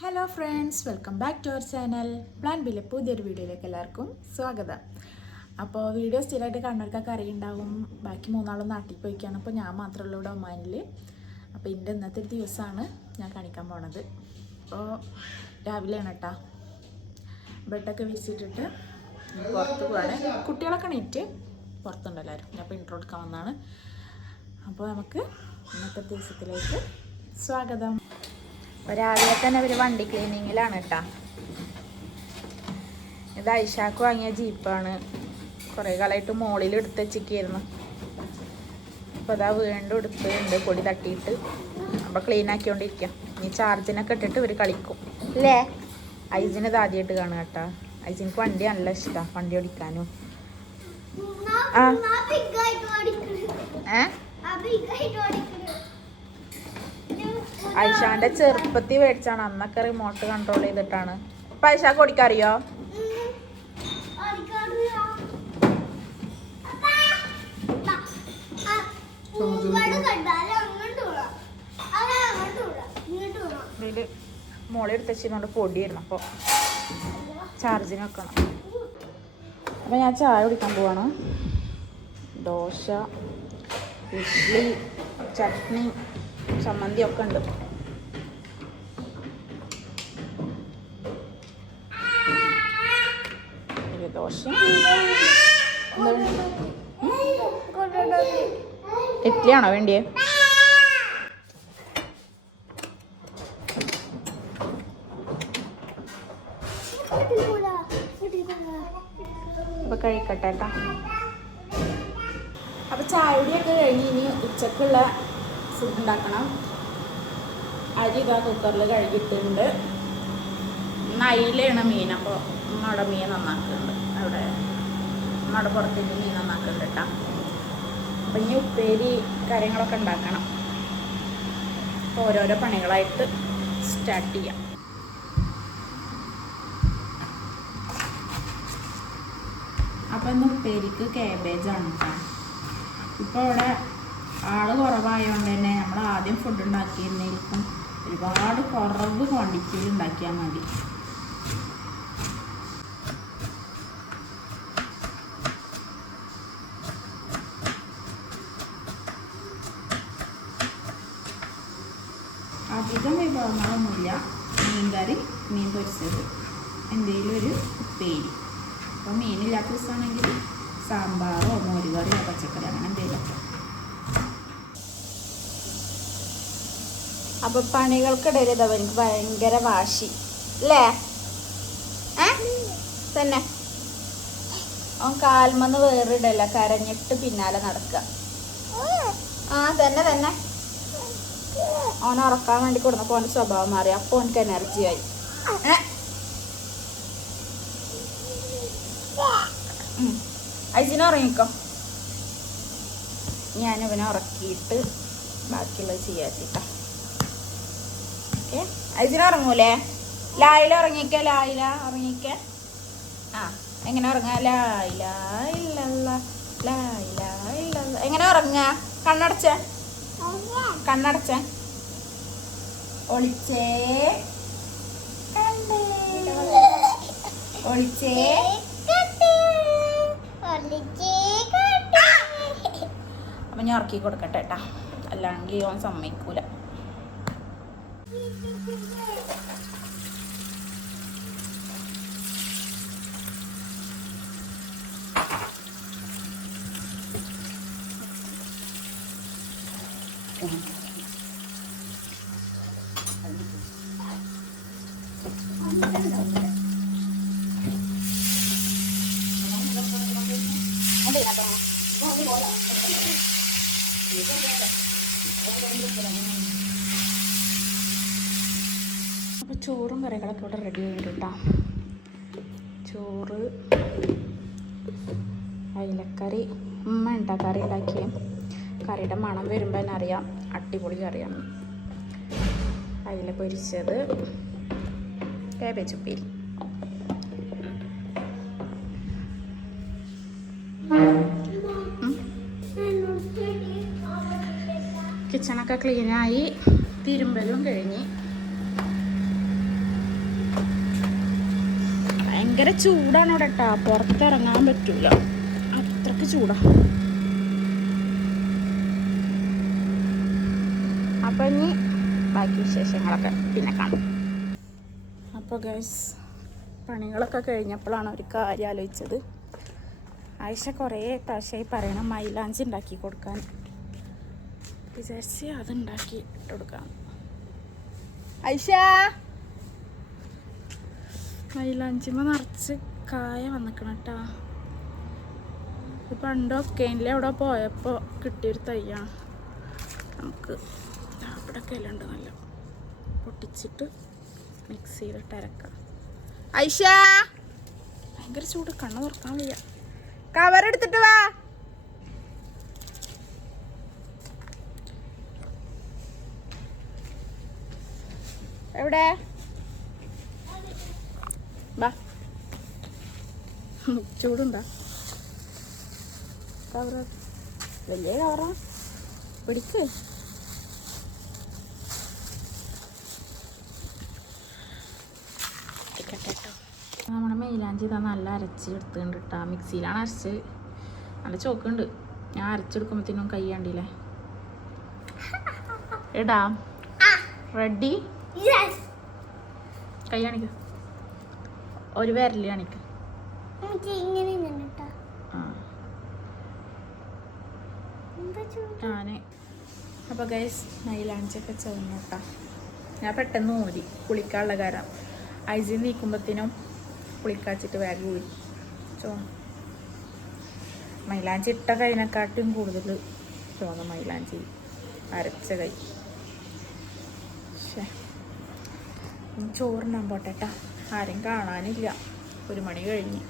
Hello friends, welcome back to our channel. Plan ബിയിലെ പുതിയൊരു വീഡിയോയിലേക്ക് എല്ലാവർക്കും സ്വാഗതം. അപ്പോൾ വീഡിയോ സ്ഥിരമായിട്ട് കാണുന്നവർക്കൊക്കെ അറിയുണ്ടാവും. ബാക്കി മൂന്നാളും നാട്ടിൽ പോയിക്കാണ്. അപ്പോൾ ഞാൻ മാത്രമല്ല ഇവിടെ ഒമാനിൽ. അപ്പോൾ എൻ്റെ ഇന്നത്തെ ഒരു ദിവസമാണ് ഞാൻ കാണിക്കാൻ പോണത്. അപ്പോൾ രാവിലെയാണ് കേട്ടോ. ബെഡൊക്കെ വിരിച്ചിട്ടിട്ട് പുറത്ത് പോവാണ്. കുട്ടികളൊക്കെ എണീറ്റ് പുറത്തുണ്ട് എല്ലാവരും. ഞാൻ ഇപ്പോൾ ഇൻട്രോ എടുക്കാൻ വന്നതാണ്. അപ്പോൾ നമുക്ക് ഇന്നത്തെ ദിവസത്തിലേക്ക് സ്വാഗതം. അപ്പോൾ രാവിലെ തന്നെ അവർ വണ്ടി ക്ലീനിങ്ങിലാണ് കേട്ടോ. ഇത് ഐഷാക്ക് വാങ്ങിയ ജീപ്പാണ്. കുറേ കാലമായിട്ട് മുകളിൽ എടുത്ത് വെച്ചിരിക്കുന്നു. അപ്പോൾ അതാ വീണ്ടും എടുത്തിട്ടുണ്ട്, പൊടി തട്ടിയിട്ട്. അപ്പോൾ ക്ലീൻ ആക്കിക്കൊണ്ടിരിക്കാം. ഇനി ചാർജിനൊക്കെ ഇട്ടിട്ട് ഇവർ കളിക്കും അല്ലേ. ഐസിന് ഇത് ആദ്യമായിട്ട് കാണുക കേട്ടോ. ഐസിനക്ക് വണ്ടി നല്ല ഇഷ്ടമാണ്, വണ്ടി ഓടിക്കാനും. ഐഷാന്റെ ചെറുപ്പത്തിൽ മേടിച്ചാണ്. അന്നൊക്കെ റിമോട്ട് കൺട്രോൾ ചെയ്തിട്ടാണ്. ഇപ്പൊ ഐഷാക്ക് ഓടിക്കറിയോ? ഇതില് മോളി എടുത്ത് വെച്ചിരുന്നോണ്ട് പൊടിയായിരുന്നു. അപ്പോൾ ചാർജിങ് വെക്കണം. അപ്പം ഞാൻ ചായ കുടിക്കാൻ പോവാണ്. ദോശ, ഇഡ്ഡലി, ചട്നി, ചമ്മന്തി ഒക്കെ ഉണ്ട്. ദോശ ഇഡ്ഡലിയാണോ വേണ്ടിയേ? അപ്പൊ കഴിക്കട്ടെ കേട്ടോ. അപ്പൊ ചായയുടെയൊക്കെ കഴിഞ്ഞ് ഇനി ഉച്ചക്കുള്ള ഫുഡ് ഉണ്ടാക്കണം. അരി ഇതാ കുക്കറിൽ കഴുകിയിട്ടുണ്ട്. അയിലാണ് മീൻ. അപ്പോൾ അവിടെ മീൻ നന്നാക്കുന്നുണ്ട്. അവിടെ പുറത്തേക്ക് മീൻ നന്നാക്കുന്നുണ്ട് കേട്ടോ. അപ്പം ഇനി ഉപ്പേരി കാര്യങ്ങളൊക്കെ ഉണ്ടാക്കണം. അപ്പോൾ ഓരോരോ പണികളായിട്ട് സ്റ്റാർട്ട് ചെയ്യാം. അപ്പം ഇന്ന് ഉപ്പേരിക്ക് കാബേജാണ് കേട്ടോ. ഇപ്പോൾ അവിടെ ആൾ കുറവായതുകൊണ്ട് തന്നെ നമ്മൾ ആദ്യം ഫുഡ് ഉണ്ടാക്കിയിരുന്നേൽക്കും ഒരുപാട് കുറവ് ക്വാണ്ടിറ്റിയിൽ ഉണ്ടാക്കിയാൽ മതി. അധികം വിഭവങ്ങളൊന്നുമില്ല. മീൻകറി, മീൻ പൊരിച്ചത്, എന്തെങ്കിലും ഒരു ഉപ്പേരി. അപ്പോൾ മീനില്ലാത്ത ദിവസമാണെങ്കിൽ സാമ്പാറോ മോരുകറിയോ പച്ചക്കറി അങ്ങനെ എന്തെങ്കിലുമൊക്കെ. അപ്പോൾ പണികൾക്കിടയിൽ ഇതാ എനിക്ക് ഭയങ്കര വാശി അല്ലേ? തന്നെ അവൻ കാൽമന്ന് വേറിടല്ല, കരഞ്ഞിട്ട് പിന്നാലെ നടക്കുക. തന്നെ അവനെ ഉറക്കാൻ വേണ്ടി കൊടുന്നപ്പോൾ അവൻ്റെ സ്വഭാവം മാറി. അപ്പോൾ എനിക്ക് എനർജിയായി. ഐസിനെ ഉറങ്ങിക്കോ. ഞാനിവനെ ഉറക്കിയിട്ട് ബാക്കിയുള്ളത് ചെയ്യാച്ചിട്ടാ. ഓക്കെ, ഐസിനെ ഉറങ്ങൂലേ? ലായില ഉറങ്ങിക്ക, ലായില ഉറങ്ങിക്ക. എങ്ങനെ ഉറങ്ങാ? ലായില ഇല്ലല്ല, ലായില ഇല്ലല്ല. എങ്ങനെ ഉറങ്ങാ? കണ്ണടച്ചേ, കണ്ണടച്ചേ, ഒളിച്ചേ, ഒളിച്ചേ. അപ്പം ഞാൻ ഉറക്കി കൊടുക്കട്ടെ കേട്ടാ, അല്ലെങ്കിൽ ഓൻ സമ്മതിക്കൂല. അപ്പോൾ ചോറും കറികളൊക്കെ ഇവിടെ റെഡി ആയിട്ടുണ്ട് കേട്ടോ. ചോറ്, അയിലക്കറി, ഉമ്മ ഉണ്ടാ കറി ഉണ്ടാക്കിയ. കറിയുടെ മണം വരുമ്പോൾ തന്നെ അറിയാം അടിപൊളി കറിയാണ്. അയില പൊരിച്ചത്, കാബേജ് ഉപ്പേരി. കിച്ചണൊക്കെ ക്ലീനായി, തിരുമ്പലും കഴിഞ്ഞ് ഭയങ്കര ചൂടാണ് ഇവിടെ കേട്ടാ, പുറത്തിറങ്ങാൻ പറ്റൂല, അത്രക്ക് ചൂടാ. അപ്പൊ ഇനി ബാക്കി വിശേഷങ്ങളൊക്കെ പിന്നെ കാണാം. അപ്പോൾ ഗൈസ്, പണികളൊക്കെ കഴിഞ്ഞപ്പോഴാണ് ഒരു കാര്യം ആലോചിച്ചത്. ആയിഷ കുറേ പ്രാവശ്യമായി പറയണം മൈലാഞ്ചി ഉണ്ടാക്കി കൊടുക്കാൻ. വിചാരിച്ച് അതുണ്ടാക്കി ഇട്ട് കൊടുക്കാം. ആയിഷ, മൈലാഞ്ചിമ നിറച്ച് കായ വന്നിക്കണം കേട്ടാ. ഇത് പണ്ടൊക്കെ അവിടെ പോയപ്പോൾ കിട്ടിയൊരു തയ്യാണ്. നമുക്ക് ഇവിടെ കിലുണ്ട്, നല്ല പൊട്ടിച്ചിട്ട് മിക്സ് ചെയ്തിട്ട് അരക്കാം. ആയിഷ, ഭയങ്കര ചൂട്, കണ്ണ് തുറക്കാൻ വയ്യ. കവർ എടുത്തിട്ട് വാ. എവിടെ വാ, ചൂടുണ്ടാ? കവറ് വലിയ കവറാ, പിടിക്ക്. നമ്മുടെ മൈലാഞ്ചി ഇതാ നല്ല അരച്ച് എടുത്തുകൊണ്ട് കേട്ടോ. മിക്സിയിലാണ് അരച്ച്, നല്ല ചോക്കുണ്ട്. ഞാൻ അരച്ചെടുക്കുമ്പോഴത്തേനും കൈ കണ്ടില്ലേ. ഇടാം, റെഡി? കൈ കാണിക്ക, ഒരു വിരല് കാണിക്ക. ഞാന് അപ്പോൾ ഗൈസ് മൈലാഞ്ചിയൊക്കെ ചുവന്നു കേട്ടോ. ഞാൻ പെട്ടെന്ന് ഊരി കുളിക്കാനുള്ള കാരണം. ഐസിൽ നീക്കുമ്പോഴത്തേനും കുളിക്കാച്ചിട്ട് വേഗം ഊരി ചോന്നു. മൈലാഞ്ചി ഇട്ട കൈനെക്കാട്ടും കൂടുതൽ ചോന്ന മൈലാഞ്ചി അരച്ച കൈ. ചോറിനാൻ പോട്ടെട്ടാ, ആരും കാണാനില്ല, 1 മണി കഴിഞ്ഞ്.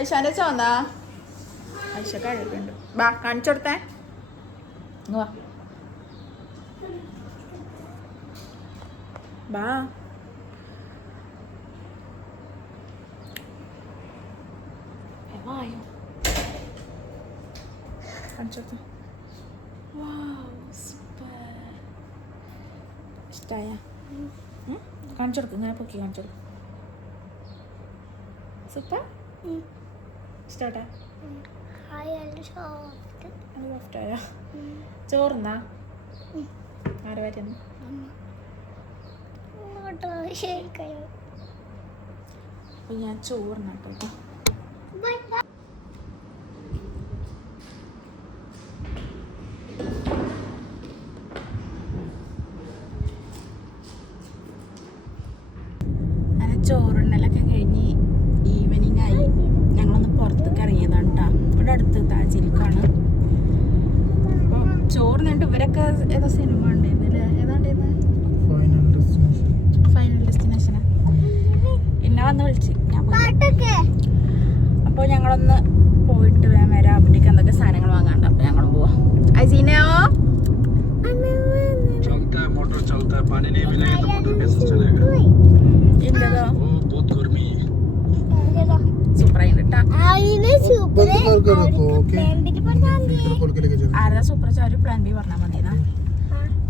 ഐഷാൻ്റെ ചോന്നാ? ഐഷ കഴുകുണ്ട്. ബാ, കാണിച്ചു കൊടുത്തേ. വാ ബാ. വായോ, കാണിച്ചു കൊടുത്തേ. ഇഷ്ടായ? കാണിച്ചു കൊടുക്കും, ഇങ്ങനെ പൊക്കി കാണിച്ചു കൊടുക്കും. സൂപ്പർ, ഇഷ്ടാട്ടാ? സോഫ്റ്റായ? ചോറുന്നാ? ആര് വരുന്നു? അപ്പൊ ഞാൻ ചോറിനാട്ടോ. ചോറുണ്ണലൊക്കെ കഴിഞ്ഞ് ഈവനിങ് ആയി. ഞങ്ങളൊന്ന് പുറത്തേക്ക് ഇറങ്ങിയതാണ് കേട്ടോ. ഇവിടെ അടുത്ത് താജിൽക്കാണ്. അപ്പോൾ ചോറിനിട്ട് ഇവരൊക്കെ ഏതോ സിനിമ ഉണ്ടായിരുന്നില്ലേ? ഏതാണ്ടായിരുന്നു? ഫൈനൽ ഡെസ്റ്റിനേഷനാ. എന്നെ വന്ന് വിളിച്ച് ഞാൻ പോയി. അപ്പോൾ ഞങ്ങളൊന്ന് പോയിട്ട് വേഗം വരാം. അവിടേക്ക് എന്തൊക്കെ സാധനങ്ങൾ വാങ്ങാണ്ട്. അപ്പോൾ ഞങ്ങളും പോവാം. ഐസീനോ मोटर चलता है, पानी नहीं मिलेगा तो मोटर कैसे चलेगा? इनका वो बहुत गर्मी है. സൂപ്പർ ആയിട്ടാ. ആരാ സൂപ്പർ? ഒരു പ്ലാൻ ബി പറഞ്ഞാൽ മതിയെന്നാ,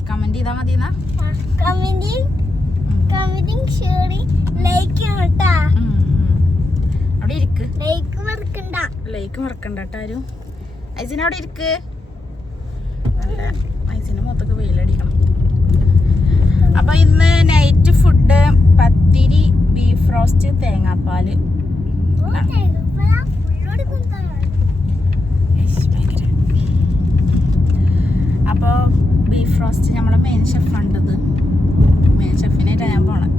കമന്റ് ചെയ്താൽ മതിയെന്നാ. അവിടെ ഇരിക്ക്, ലൈക്ക് മറക്കണ്ട കേട്ടോ ആരും. ഐസിന് അവിടെ ഇരിക്ക്. നല്ല ഐസിന്റെ മുഖത്തൊക്കെ വെയിലടിക്കണം. അപ്പൊ ഇന്ന് നൈറ്റ് ഫുഡ് പത്തിരി, ബീഫ് റോസ്റ്റ്, തേങ്ങാപ്പാല്. അപ്പോൾ ബീഫ് റോസ്റ്റ് നമ്മളെ മെയിൻ ഷെഫ് ഉണ്ടത്. മെയിൻ ഷെഫിനായിട്ടാണ് ഞാൻ പോണത്.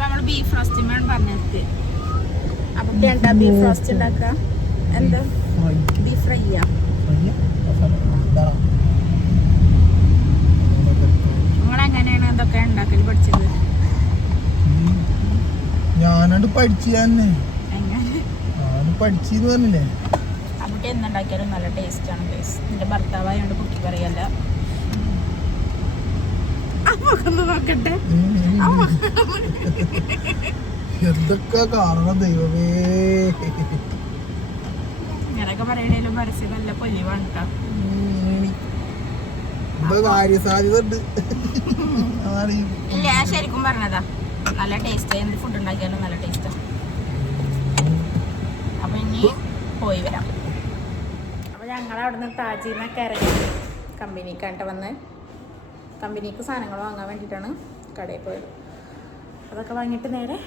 നമ്മൾ ബീഫ് റോസ്റ്റിമാണ് പറഞ്ഞത്. അപ്പൊ എന്താ ബീഫ് റോസ്റ്റ് ഉണ്ടാക്കുക? എന്താ ബീഫ് ഫ്രൈ ചെയ്യാം. നിങ്ങളെങ്ങനെയാണ് എന്തൊക്കെ ഉണ്ടാക്കൽ പഠിച്ചത്? ഞാനത് പഠിച്ചു. പഠിച്ചെന്ന് പറഞ്ഞില്ലേ? അവിടെ എന്തുണ്ടാക്കിയാലും നല്ല ടേസ്റ്റ് ആണ്. നിന്റെ ഭർത്താവായോണ്ട് കുട്ടി പറയല്ല. നോക്കട്ടെ, എന്തൊക്കെ കാണണം ദൈവമേ. ഇങ്ങനൊക്കെ പറയണേലും പരസ്യം നല്ല പൊലിവാണ് കേട്ടോ. എന്തോ കാര്യസാധ്യത ഉണ്ട്. അതാണ് ഈ ഇല്ല ഞാൻ ശരിക്കും പറഞ്ഞതാ, നല്ല ടേസ്റ്റ്. എന്ത് ഫുഡ് ഉണ്ടാക്കിയാലും നല്ല ടേസ്റ്റാ. അപ്പൊ ഇനി പോയി വരാം. അപ്പൊ ഞങ്ങൾ അവിടുന്ന് താജിന്നൊക്കെ ഇറങ്ങി കമ്പനിക്കായിട്ട് വന്ന് കമ്പനിക്ക് സാധനങ്ങൾ വാങ്ങാൻ വേണ്ടിയിട്ടാണ് കടയിൽ പോയത്. അതൊക്കെ വാങ്ങിയിട്ട് നേരെ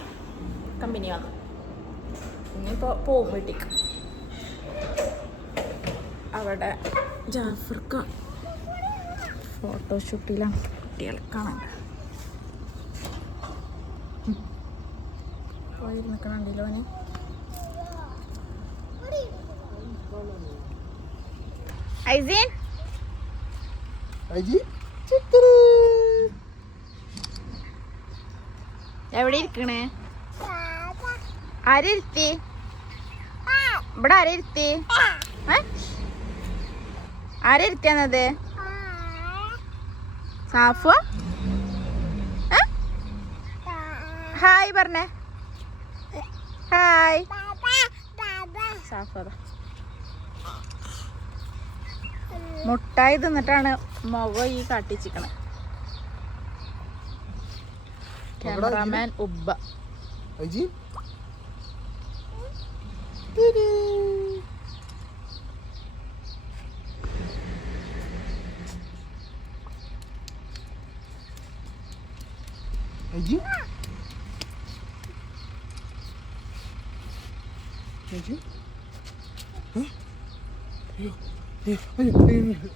കമ്പനി വന്നു. ഇനിയിപ്പോൾ പോവും വീട്ടിലേക്ക്. അവിടെ ജാഫർക്ക് ഫോട്ടോഷൂട്ടിലാണ് കുട്ടികളെ കാണാൻ പോയിരുന്നിക്കണുണ്ടല്ലോ അവന്. ഐസീൻ അജി ചിത്തറ്. എവിടെ ഇരിക്കണേ? ആരിരുത്തി? ഇവിടെ ആരിരുത്തി? ആരിരുത്തിയാന്നത്? സാഫു ഹായ് പറഞ്ഞേ. ഹായ് സാഫു. അതാ മുട്ടായി തിന്നിട്ടാണ് മുഖം ഈ കാട്ടിച്ചിക്കണേ. ക്യാമറാമാൻ ഉബ്ബ. അജി അജി അജി അയ്യോ അയ്യോ അയ്യോ.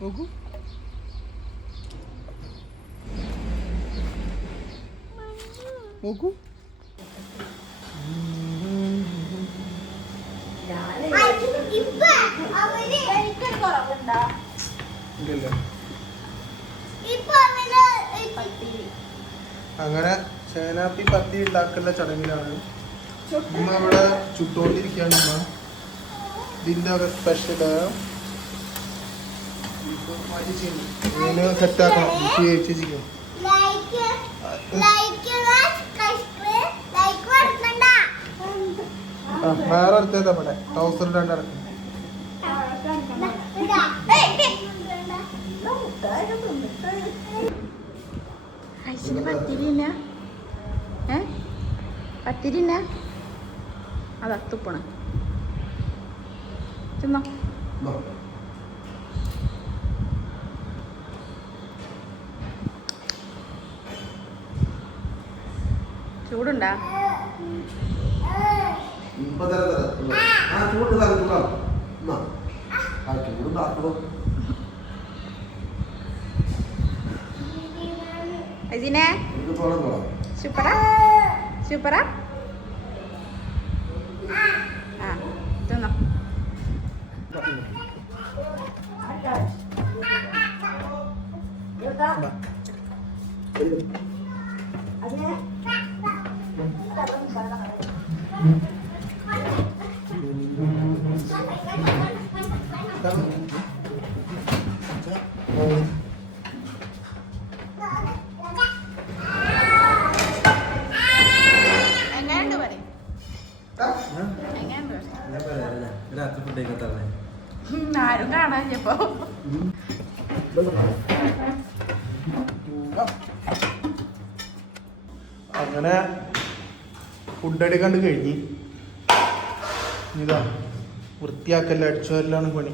നോക്കൂ നോക്കൂ. അങ്ങനെ ചേനാപ്പി പത്തി ഉണ്ടാക്കുന്ന ചടങ്ങിലാണ് ഉമ്മ ഇവിടെ ചുട്ടുകൊണ്ടിരിക്കുകയാണ്. ഉമ്മ ഇതിൻ്റെ ഒക്കെ സ്പെഷ്യല് ഇങ്ങനെ സെറ്റാക്കണം. ചേച്ചിക്കും വേറെ അടുത്തേതാ ഇവിടെ ടൗസർ രണ്ടിറക്കും. പത്തിരില്ല പത്തിരില്ല അതാ തുപ്പണ തിന്നോ. ചൂടുണ്ടാ? അജിനെ സൂപ്പറാ സൂപ്പറാ. ആ തിന്നോ. ആരും കാണാനിപ്പോ. അങ്ങനെ ഫുഡടി കണ്ട് കഴിഞ്ഞ് ഇതാ വൃത്തിയാക്കല്ല അടിച്ചുവരലാണ് പണി.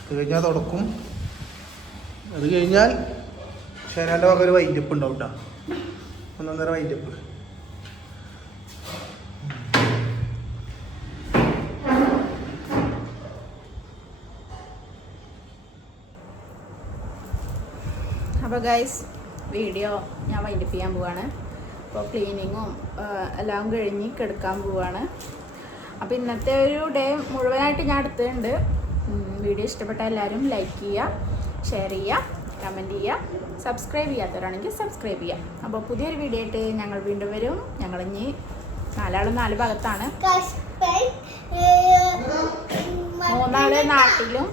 അത് കഴിഞ്ഞാൽ തുടക്കും. അത് കഴിഞ്ഞാൽ ഷേനാൻ്റെ വക ഒരു വൈൻഡപ്പ് ഉണ്ടാവും കേട്ടോ. ഒന്നൊന്നര വൈൻഡപ്പ്. അപ്പോൾ ഗൈസ് വീഡിയോ ഞാൻ വൈൻഡപ്പ് ചെയ്യാൻ പോവാണ്. അപ്പോൾ ക്ലീനിങ്ങും എല്ലാം കഴിഞ്ഞ് കിടക്കാൻ പോവാണ്. അപ്പോൾ ഇന്നത്തെ ഒരു ഡേ മുഴുവനായിട്ട് ഞാൻ എടുത്തിട്ടുണ്ട്. വീഡിയോ ഇഷ്ടപ്പെട്ട എല്ലാവരും ലൈക്ക് ചെയ്യുക, ഷെയർ ചെയ്യുക, കമൻറ്റ് ചെയ്യുക, സബ്സ്ക്രൈബ് ചെയ്യാത്തവരാണെങ്കിൽ സബ്സ്ക്രൈബ് ചെയ്യുക. അപ്പോൾ പുതിയൊരു വീഡിയോ ആയിട്ട് ഞങ്ങൾ വീണ്ടും വരും. ഞങ്ങളിനി 4 ആളും 4 ഭാഗത്താണ്. 3 ആള് നാട്ടിലും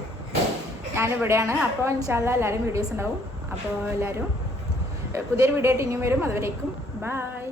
ഞാനിവിടെയാണ്. അപ്പോൾ ഇൻഷാ അല്ലാഹ് എല്ലാവരും വീഡിയോസ് ഉണ്ടാവും. അപ്പോൾ എല്ലാവരും പുതിയൊരു വീഡിയോ ആയിട്ട് ഇനിയും വരും. അതുവരേക്കും ബൈ.